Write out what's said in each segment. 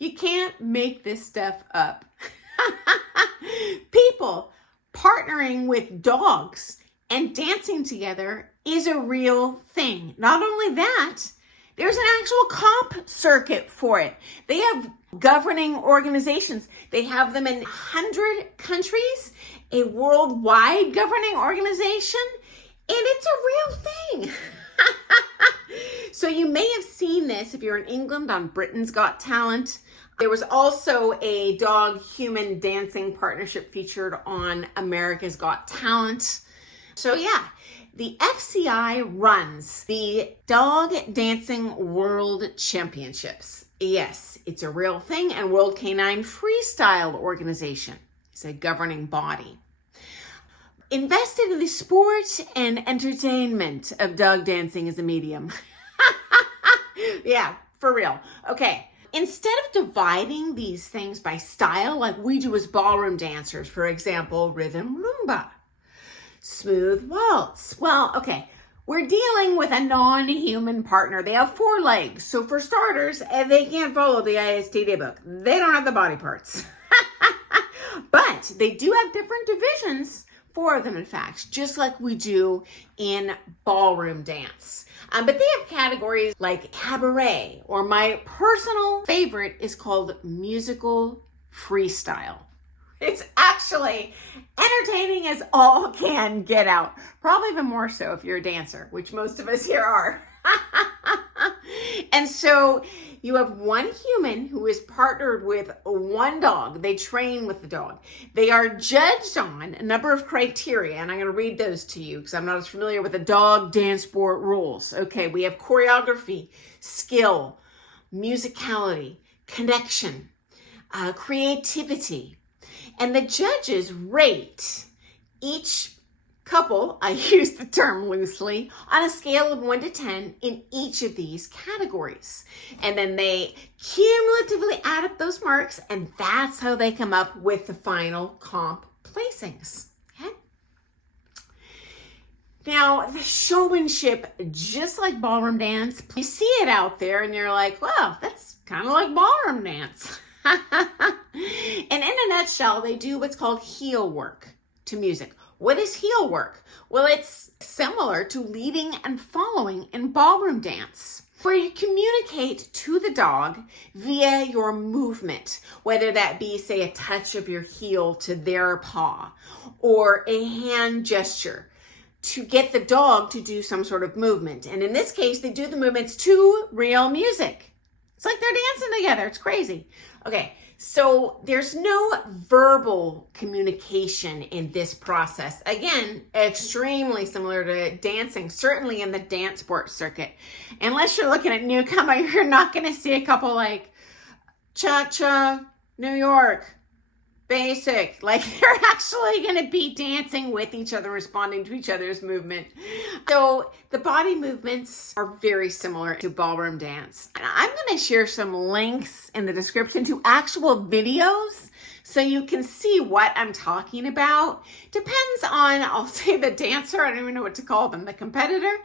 You can't make this stuff up. People partnering with dogs and dancing together is a real thing. Not only that, there's an actual comp circuit for it. They have governing organizations. They have them in 100 countries, a worldwide governing organization, and it's a real thing. So you may have seen this if you're in England on Britain's Got Talent. There was also a dog-human dancing partnership featured on America's Got Talent. So yeah, the FCI runs the Dog Dancing World Championships. Yes, it's a real thing, and World Canine Freestyle Organization is a governing body. Invested in the sport and entertainment of dog dancing as a medium. Yeah, for real. Okay. Instead of dividing these things by style, like we do as ballroom dancers, for example, rhythm rumba, smooth waltz. Well, okay, we're dealing with a non-human partner. They have 4 legs. So for starters, they can't follow the ISTD book. They don't have the body parts. But they do have different divisions, 4 of them in fact, just like we do in ballroom dance. But they have categories like cabaret, or my personal favorite is called musical freestyle. It's actually entertaining as all can get out. Probably even more so if you're a dancer, which most of us here are. And so you have one human who is partnered with one dog. They train with the dog. They are judged on a number of criteria, and I'm going to read those to you because I'm not as familiar with the dog dance sport rules. Okay, we have choreography, skill, musicality, connection, creativity, and the judges rate each couple, I use the term loosely, on a scale of 1 to 10 in each of these categories. And then they cumulatively add up those marks, and that's how they come up with the final comp placings. Okay? Now, the showmanship, just like ballroom dance, you see it out there and you're like, wow, that's kind of like ballroom dance. And in a nutshell, they do what's called heel work to music. What is heel work? Well, it's similar to leading and following in ballroom dance, where you communicate to the dog via your movement, whether that be, say, a touch of your heel to their paw or a hand gesture to get the dog to do some sort of movement. And in this case, they do the movements to real music. It's like they're dancing together. It's crazy. Okay, so there's no verbal communication in this process. Again, extremely similar to dancing, certainly in the dance sport circuit. Unless you're looking at newcomer, you're not going to see a couple like cha-cha, New York, basic. Like they're actually going to be dancing with each other, responding to each other's movement. So the body movements are very similar to ballroom dance. And I'm going to share some links in the description to actual videos so you can see what I'm talking about. Depends on, I'll say the dancer, I don't even know what to call them, the competitor.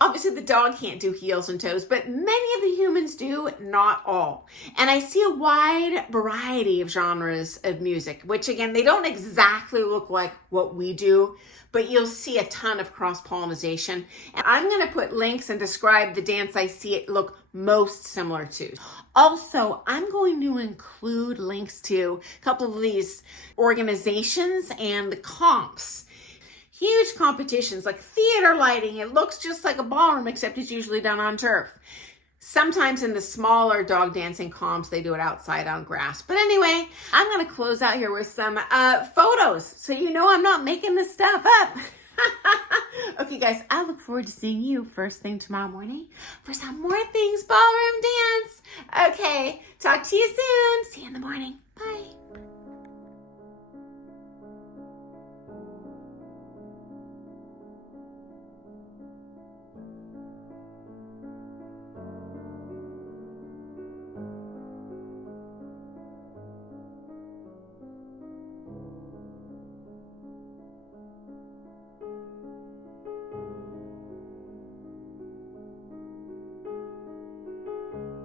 Obviously the dog can't do heels and toes, but many of the humans do, not all. And I see a wide variety of genres of music, which again, they don't exactly look like what we do, but you'll see a ton of cross-pollination. And I'm going to put links and describe the dance I see it look most similar to. Also, I'm going to include links to a couple of these organizations and the comps. Huge competitions like theater lighting. It looks just like a ballroom, except it's usually done on turf. Sometimes in the smaller dog dancing comps, they do it outside on grass. But anyway, I'm going to close out here with some photos so you know I'm not making this stuff up. Okay, guys, I look forward to seeing you first thing tomorrow morning for some more things ballroom dance. Okay, talk to you soon. See you in the morning. Bye.